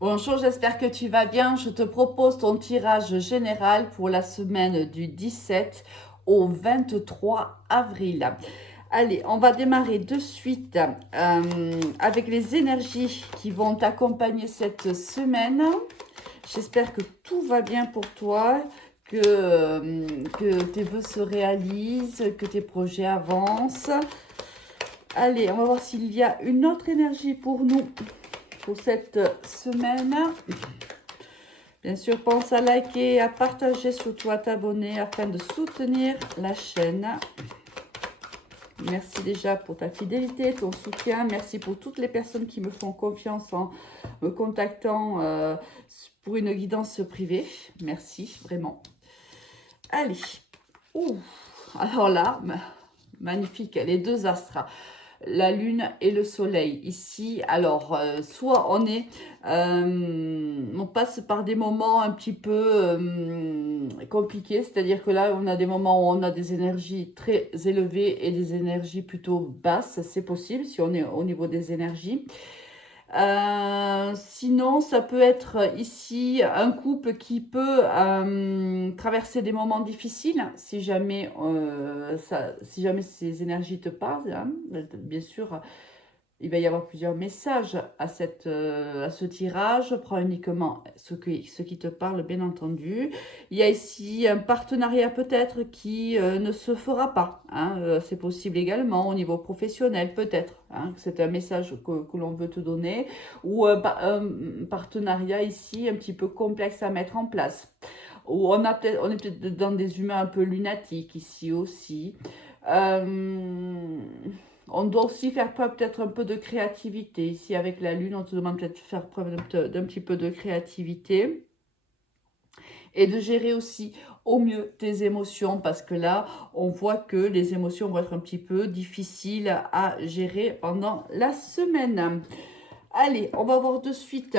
Bonjour, j'espère que tu vas bien. Je te propose ton tirage général pour la semaine du 17 au 23 avril. Allez, on va démarrer de suite avec les énergies qui vont t'accompagner cette semaine. J'espère que tout va bien pour toi, que tes vœux se réalisent, que tes projets avancent. Allez, on va voir s'il y a une autre énergie pour nous pour cette semaine. Bien sûr, pense à liker, à partager, surtout à t'abonner afin de soutenir la chaîne. Merci déjà pour ta fidélité, ton soutien. Merci pour toutes les personnes qui me font confiance en me contactant pour une guidance privée. Merci, vraiment. Allez. Ouh. Alors là, magnifique, les deux astres. La lune et le soleil ici. Alors, soit on passe par des moments un petit peu compliqués, c'est-à-dire que là, on a des moments où on a des énergies très élevées et des énergies plutôt basses. C'est possible si on est au niveau des énergies. Sinon, ça peut être ici un couple qui peut traverser des moments difficiles si jamais, si jamais ces énergies te parlent. Hein. Bien sûr, il va y avoir plusieurs messages à ce tirage. Prends uniquement ce qui te parle, bien entendu. Il y a ici un partenariat peut-être qui ne se fera pas. Hein. C'est possible également au niveau professionnel, peut-être. Hein. C'est un message que l'on veut te donner. Ou un partenariat ici un petit peu complexe à mettre en place. Ou on est peut-être dans des humains un peu lunatiques ici aussi. On doit aussi faire preuve peut-être un peu de créativité. Ici, avec la lune, on te demande peut-être de faire preuve d'un petit peu de créativité. Et de gérer aussi au mieux tes émotions. Parce que là, on voit que les émotions vont être un petit peu difficiles à gérer pendant la semaine. Allez, on va voir de suite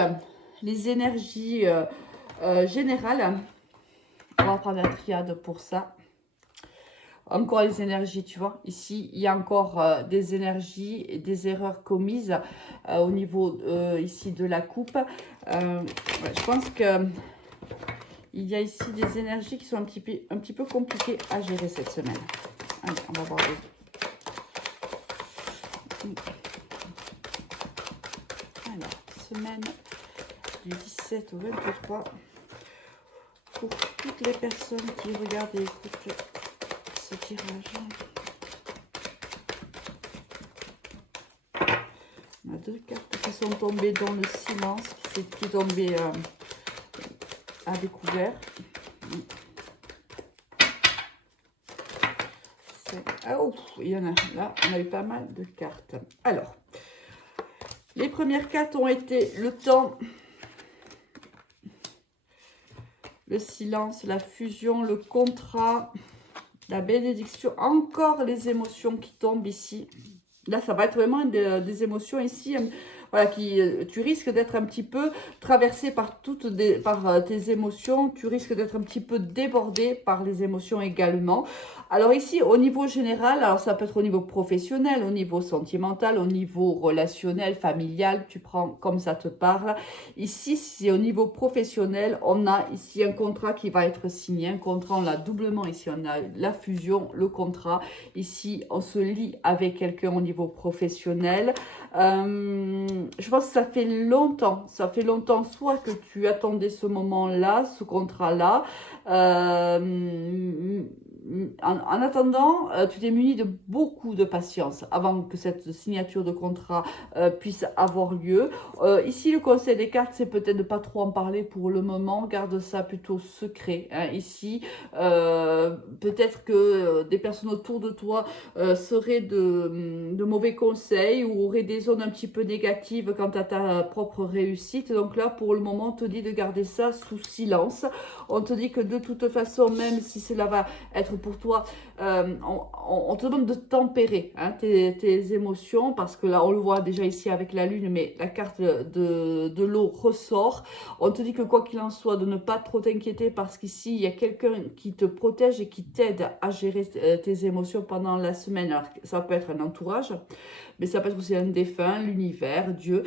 les énergies générales. On va prendre la triade pour ça. Encore les énergies, tu vois. Ici, il y a encore des énergies et des erreurs commises au niveau ici de la coupe. Je pense que il y a ici des énergies qui sont un petit peu compliquées à gérer cette semaine. Allez, on va voir Alors, semaine du 17 au 23. Pour toutes les personnes qui regardent et écoutent ce tirage. On a deux cartes qui sont tombées dans le silence, qui est tombé à découvert. Ah, oh, il y en a là, on a eu pas mal de cartes. Alors, les premières cartes ont été le temps, le silence, la fusion, le contrat, la bénédiction, encore les émotions qui tombent ici. Là, ça va être vraiment des émotions ici, voilà, tu risques d'être un petit peu traversé par tes émotions. Tu risques d'être un petit peu débordé par les émotions également. Alors ici, au niveau général, alors ça peut être au niveau professionnel, au niveau sentimental, au niveau relationnel, familial, tu prends comme ça te parle. Ici, c'est au niveau professionnel, on a ici un contrat qui va être signé, un contrat, on l'a doublement ici, on a la fusion, le contrat. Ici, on se lie avec quelqu'un au niveau professionnel. Je pense que ça fait longtemps soit que tu attendais ce moment-là, ce contrat-là. En attendant, tu t'es muni de beaucoup de patience avant que cette signature de contrat puisse avoir lieu. Ici, le conseil des cartes, c'est peut-être de ne pas trop en parler pour le moment. Garde ça plutôt secret. Hein. Ici, peut-être que des personnes autour de toi seraient de mauvais conseils ou auraient des zones un petit peu négatives quant à ta propre réussite. Donc là, pour le moment, on te dit de garder ça sous silence. On te dit que de toute façon, même si cela va être être pour toi, on te demande de tempérer hein, tes émotions, parce que là, on le voit déjà ici avec la lune, mais la carte de l'eau ressort. On te dit que quoi qu'il en soit, de ne pas trop t'inquiéter, parce qu'ici, il y a quelqu'un qui te protège et qui t'aide à gérer tes émotions pendant la semaine. Alors, ça peut être un entourage, mais ça peut être aussi un défunt, l'univers, Dieu.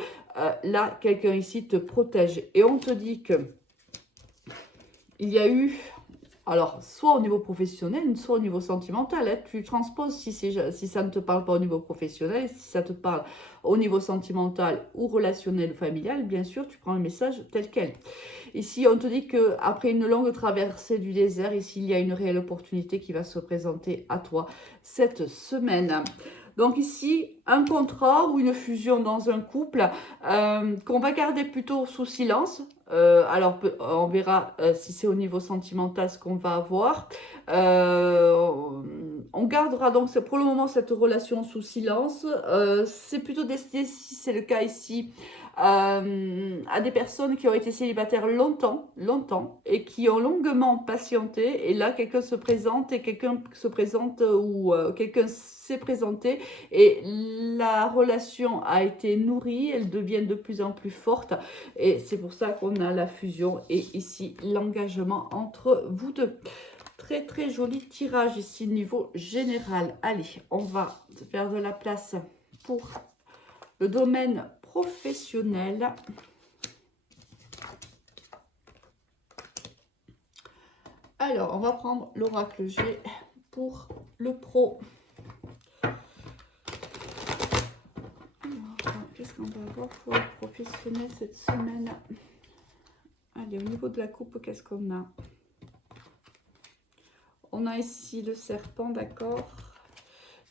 Là, quelqu'un ici te protège. Et on te dit que il y a eu, alors, soit au niveau professionnel, soit au niveau sentimental. Hein, tu transposes si ça ne te parle pas au niveau professionnel, si ça te parle au niveau sentimental ou relationnel ou familial, bien sûr, tu prends le message tel quel. Ici, on te dit qu'après une longue traversée du désert, ici, il y a une réelle opportunité qui va se présenter à toi cette semaine. Donc ici, un contrat ou une fusion dans un couple qu'on va garder plutôt sous silence. Alors, on verra si c'est au niveau sentimental ce qu'on va avoir. On gardera donc pour le moment cette relation sous silence. C'est plutôt destiné, si c'est le cas ici, à des personnes qui ont été célibataires longtemps, et qui ont longuement patienté. Et là, quelqu'un se présente ou quelqu'un s'est présenté et la relation a été nourrie, elle devient de plus en plus forte. Et c'est pour ça qu'on a la fusion et ici l'engagement entre vous deux. Très très joli tirage ici niveau général. Allez, on va faire de la place pour le domaine professionnel. Alors, on va prendre l'oracle G pour le pro. Qu'est-ce qu'on va avoir pour le professionnel cette semaine? Allez, au niveau de la coupe, qu'est-ce qu'on a? On a ici le serpent, d'accord?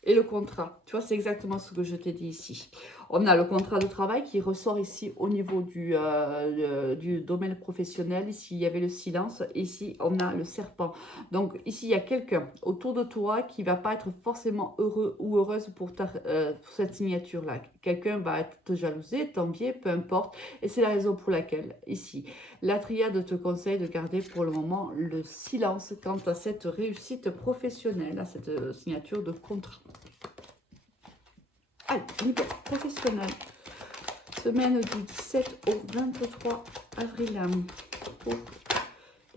Et le contrat. Tu vois, c'est exactement ce que je t'ai dit ici. On a le contrat de travail qui ressort ici au niveau du domaine professionnel. Ici, il y avait le silence. Ici, on a le serpent. Donc, ici, il y a quelqu'un autour de toi qui ne va pas être forcément heureux ou heureuse pour cette signature-là. Quelqu'un va te jalouser, t'envier, peu importe. Et c'est la raison pour laquelle, ici, la triade te conseille de garder pour le moment le silence quant à cette réussite professionnelle, à cette signature de contrat. Allez, niveau professionnel. Semaine du 17 au 23 avril pour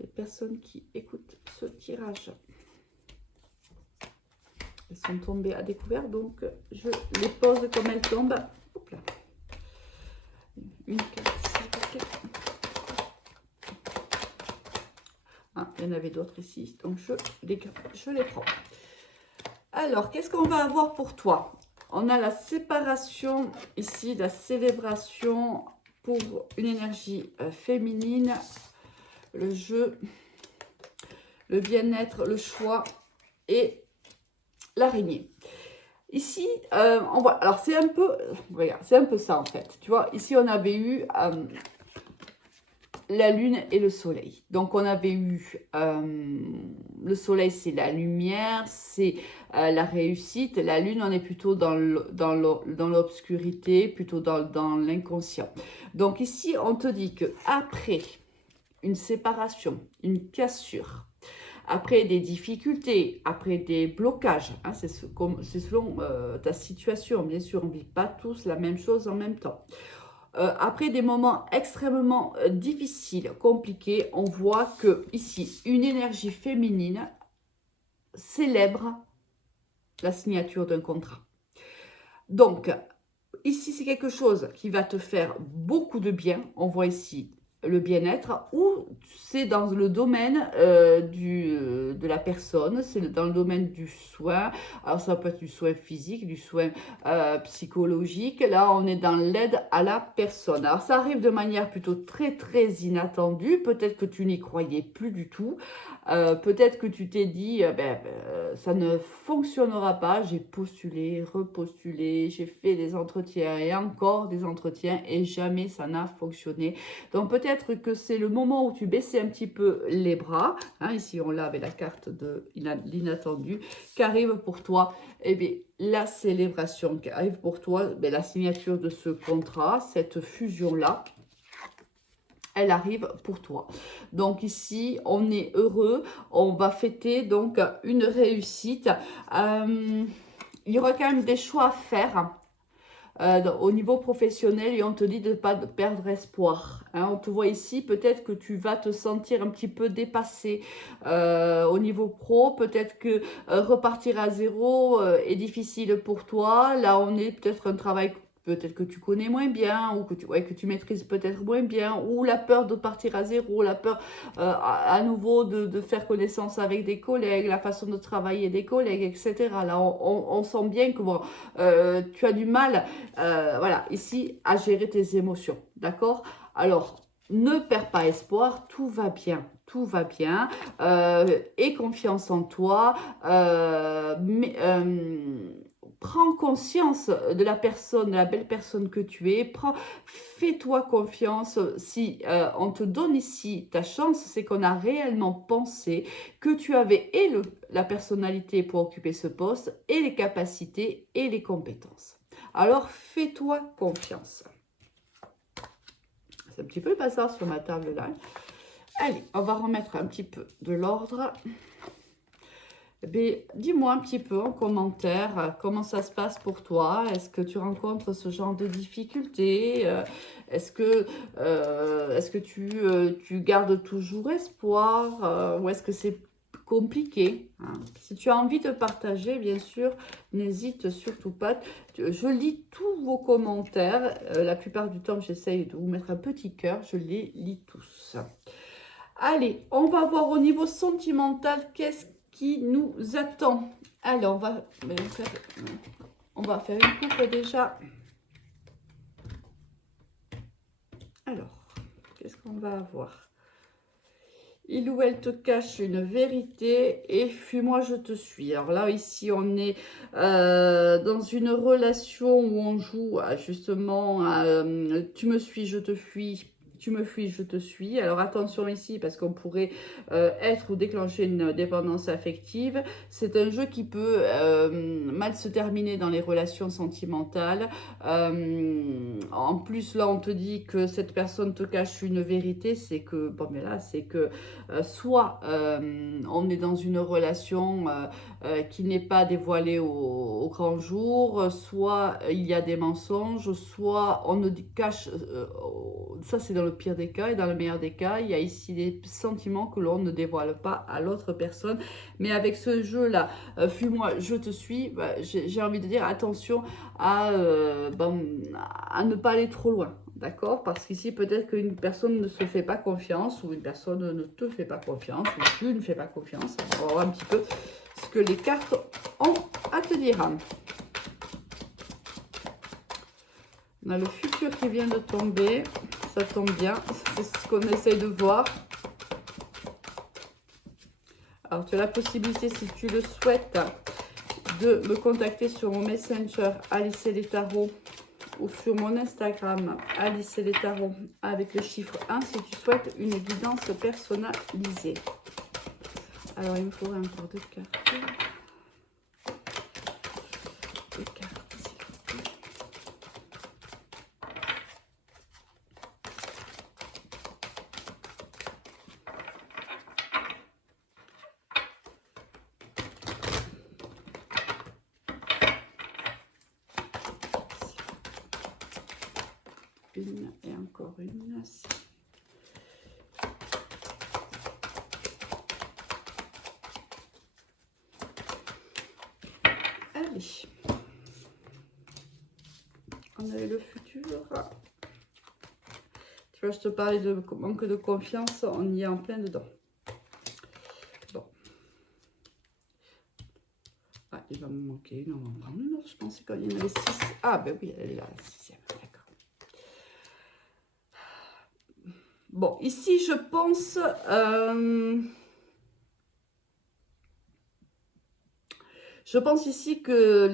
les personnes qui écoutent ce tirage. Elles sont tombées à découvert, donc je les pose comme elles tombent. Hop là. Une carte, ah, il y en avait d'autres ici, donc je les prends. Alors, qu'est-ce qu'on va avoir pour toi? On a la séparation ici, la célébration pour une énergie féminine, le jeu, le bien-être, le choix et l'araignée. Ici, on voit, alors c'est un peu, regarde, c'est un peu ça en fait. Tu vois, ici on avait eu la lune et le soleil. Donc, on avait eu le soleil, c'est la lumière, c'est la réussite. La lune, on est plutôt dans l'obscurité, plutôt dans l'inconscient. Donc, ici, on te dit que après une séparation, une cassure, après des difficultés, après des blocages, hein, c'est selon ta situation. Bien sûr, on ne vit pas tous la même chose en même temps. Après des moments extrêmement difficiles, compliqués, on voit que ici, une énergie féminine célèbre la signature d'un contrat. Donc, ici, c'est quelque chose qui va te faire beaucoup de bien. On voit ici le bien-être, ou c'est dans le domaine de la personne, c'est dans le domaine du soin. Alors ça peut être du soin physique, du soin psychologique. Là, on est dans l'aide à la personne. Alors ça arrive de manière plutôt très très inattendue. Peut-être que tu n'y croyais plus du tout. Peut-être que tu t'es dit, ça ne fonctionnera pas. J'ai postulé, repostulé, j'ai fait des entretiens et encore des entretiens et jamais ça n'a fonctionné. Donc peut-être que c'est le moment où tu baissais un petit peu les bras. Hein, ici, on l'a avec la carte de l'inattendu qui arrive pour toi. Eh bien, la célébration qui arrive pour toi, la signature de ce contrat, cette fusion-là. elle arrive pour toi. Donc ici, on est heureux, on va fêter donc une réussite. Il y aura quand même des choix à faire. Au niveau professionnel et on te dit de ne pas perdre espoir. Hein. On te voit ici, peut-être que tu vas te sentir un petit peu dépassé au niveau pro. Peut-être que repartir à zéro est difficile pour toi. Là, on est peut-être un travail peut-être que tu connais moins bien ou que tu maîtrises peut-être moins bien, ou la peur de partir à zéro, la peur à nouveau de faire connaissance avec des collègues, la façon de travailler des collègues, etc. Là, on sent bien que bon, tu as du mal, voilà, ici, à gérer tes émotions, d'accord? Alors, ne perds pas espoir, tout va bien. Tout va bien, aie confiance en toi, prends conscience de la personne, de la belle personne que tu es, fais-toi confiance. Si on te donne ici ta chance, c'est qu'on a réellement pensé que tu avais et la personnalité pour occuper ce poste, et les capacités et les compétences. Alors, fais-toi confiance. C'est un petit peu le bazar sur ma table là. Allez, on va remettre un petit peu de l'ordre. Dis-moi un petit peu en commentaire comment ça se passe pour toi. Est-ce que tu rencontres ce genre de difficultés? Est-ce que tu gardes toujours espoir? Ou est-ce que c'est compliqué, hein? Si tu as envie de partager, bien sûr, n'hésite surtout pas. Je lis tous vos commentaires. La plupart du temps, j'essaye de vous mettre un petit cœur. Je les lis tous. Allez, on va voir au niveau sentimental qu'est-ce qui nous attend. Allez, on va faire une coupe déjà. Alors, qu'est-ce qu'on va avoir? Il ou elle te cache une vérité et fuis-moi, je te suis. Alors là, ici, on est dans une relation où on joue justement tu me suis, je te fuis. Tu me fuis, je te suis. Alors attention ici parce qu'on pourrait être ou déclencher une dépendance affective. C'est un jeu qui peut mal se terminer dans les relations sentimentales. En plus, là, on te dit que cette personne te cache une vérité. C'est que, bon, mais là, c'est que soit on est dans une relation qui n'est pas dévoilée au grand jour, soit il y a des mensonges, soit on ne cache, ça c'est dans le pire des cas, et dans le meilleur des cas, il y a ici des sentiments que l'on ne dévoile pas à l'autre personne. Mais avec ce jeu-là, fuis-moi, je te suis, bah, j'ai envie de dire attention à ne pas aller trop loin. D'accord? Parce qu'ici, peut-être qu'une personne ne se fait pas confiance, ou une personne ne te fait pas confiance, ou tu ne fais pas confiance. On va voir un petit peu ce que les cartes ont à te dire. On a le futur qui vient de tomber. Ça tombe bien. C'est ce qu'on essaye de voir. Alors, tu as la possibilité, si tu le souhaites, de me contacter sur mon Messenger Alice et les tarots, ou sur mon Instagram, Alice et les tarots, avec le chiffre 1, si tu souhaites une guidance personnalisée. Alors, il me faudrait encore deux cartes. Deux cartes, s'il vous plaît. Une et encore une. Allez, on avait le futur. Tu vois, je te parlais de manque de confiance, on y est en plein dedans. Bon. Ah, il va me manquer une, on va en prendre une autre. Je pensais qu'il y en avait 6. Ah, ben oui, elle est là, la 6e, d'accord. Bon, ici, je pense... je pense ici que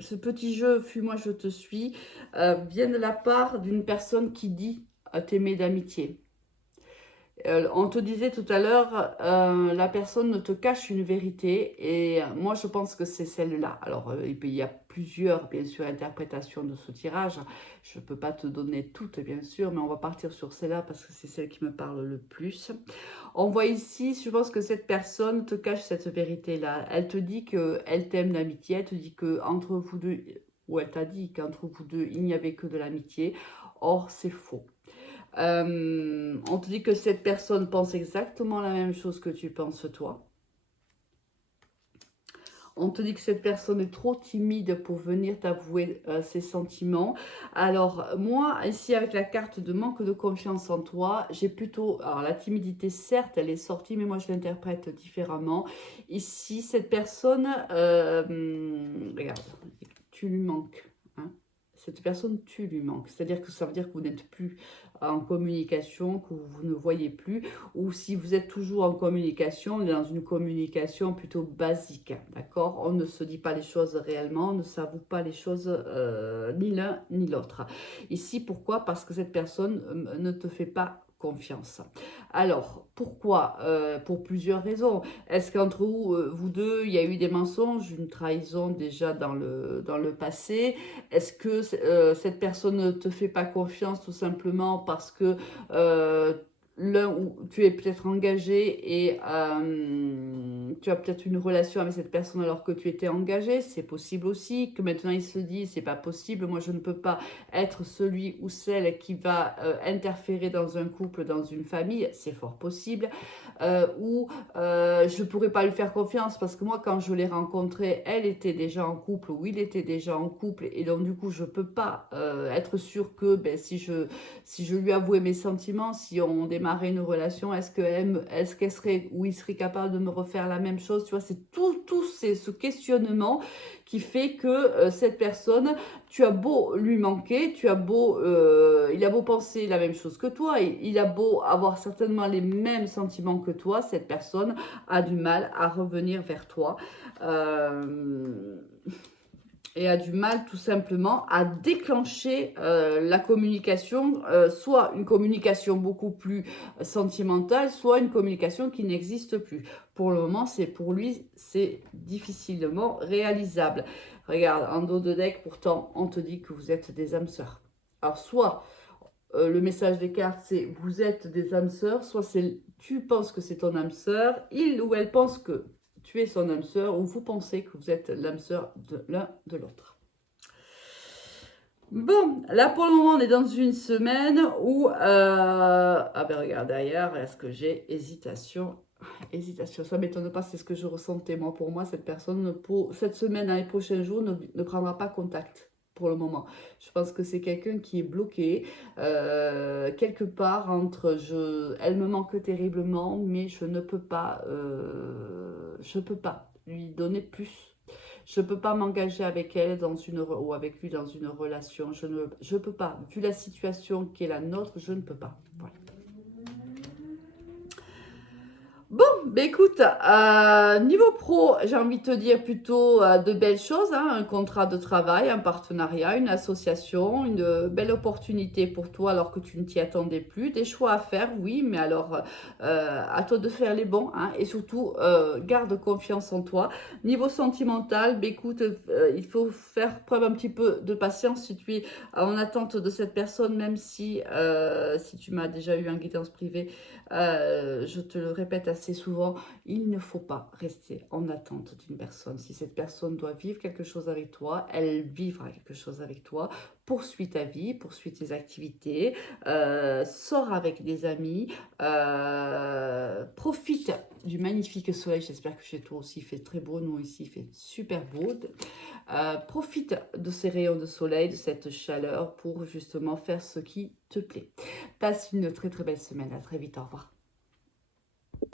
ce petit jeu « Fuis-moi, je te suis » vient de la part d'une personne qui dit t'aimer d'amitié. On te disait tout à l'heure, la personne ne te cache une vérité et moi je pense que c'est celle-là. Alors il y a plusieurs, bien sûr, interprétations de ce tirage. Je ne peux pas te donner toutes, bien sûr, mais on va partir sur celle-là parce que c'est celle qui me parle le plus. On voit ici, je pense que cette personne te cache cette vérité-là. Elle te dit qu'elle t'aime d'amitié, elle te dit qu'entre vous deux, ou elle t'a dit qu'entre vous deux, il n'y avait que de l'amitié. Or, c'est faux. On te dit que cette personne pense exactement la même chose que tu penses toi. On te dit que cette personne est trop timide pour venir t'avouer ses sentiments. Alors, moi, ici, avec la carte de manque de confiance en toi, j'ai plutôt... Alors, la timidité, certes, elle est sortie, mais moi, je l'interprète différemment. Ici, cette personne... regarde, tu lui manques. Hein. Cette personne, tu lui manques. C'est-à-dire que ça veut dire que vous n'êtes plus en communication, que vous ne voyez plus, ou si vous êtes toujours en communication, on est dans une communication plutôt basique, d'accord? On ne se dit pas les choses réellement, on ne s'avoue pas les choses ni l'un ni l'autre. Ici, pourquoi? Parce que cette personne ne te fait pas confiance. Alors, pourquoi? Pour plusieurs raisons. Est-ce qu'entre vous deux, il y a eu des mensonges, une trahison déjà dans le passé? Est-ce que cette personne ne te fait pas confiance tout simplement parce que l'un où tu es peut-être engagé et tu as peut-être une relation avec cette personne alors que tu étais engagé, c'est possible aussi, que maintenant il se dit c'est pas possible, moi je ne peux pas être celui ou celle qui va interférer dans un couple, dans une famille, c'est fort possible, ou je pourrais pas lui faire confiance parce que moi quand je l'ai rencontrée, elle était déjà en couple ou il était déjà en couple et donc du coup je peux pas être sûre que si je lui avouais mes sentiments, si on démarrait une relation, est-ce qu'elle serait ou il serait capable de me refaire la même chose, tu vois, c'est tout ce questionnement qui fait que cette personne, tu as beau lui manquer, il a beau penser la même chose que toi, il a beau avoir certainement les mêmes sentiments que toi, cette personne a du mal à revenir vers toi. Et a du mal tout simplement à déclencher la communication, soit une communication beaucoup plus sentimentale, soit une communication qui n'existe plus. Pour le moment, pour lui, c'est difficilement réalisable. Regarde, en dos de deck, pourtant, on te dit que vous êtes des âmes sœurs. Alors, soit le message des cartes, c'est vous êtes des âmes sœurs, soit tu penses que c'est ton âme sœur, il ou elle pense que tu es son âme sœur, ou vous pensez que vous êtes l'âme sœur de l'un de l'autre. Bon, là pour le moment, on est dans une semaine où... Ah ben regarde derrière, est-ce que j'ai hésitation? Hésitation, ça ne m'étonne pas, c'est ce que je ressentais moi. Pour moi, cette personne, pour cette semaine, dans les prochains jours, ne prendra pas contact pour le moment. Je pense que c'est quelqu'un qui est bloqué quelque part entre elle me manque terriblement, mais je ne peux pas, lui donner plus. Je ne peux pas m'engager avec elle ou avec lui dans une relation. Je ne peux pas. Vu la situation qui est la nôtre, je ne peux pas. Voilà. Bon, ben écoute, niveau pro, j'ai envie de te dire plutôt de belles choses, hein, un contrat de travail, un partenariat, une association, une belle opportunité pour toi alors que tu ne t'y attendais plus, des choix à faire, oui, mais alors à toi de faire les bons, hein, et surtout garde confiance en toi. Niveau sentimental, ben écoute, il faut faire preuve un petit peu de patience si tu es en attente de cette personne, même si tu m'as déjà eu en guidance privée, je te le répète assez souvent, il ne faut pas rester en attente d'une personne. Si cette personne doit vivre quelque chose avec toi, elle vivra quelque chose avec toi. Poursuis ta vie, poursuis tes activités, sors avec des amis, profite du magnifique soleil. J'espère que chez toi aussi il fait très beau. Nous ici il fait super beau. Profite de ces rayons de soleil, de cette chaleur pour justement faire ce qui te plaît. Passe une très très belle semaine. À très vite. Au revoir.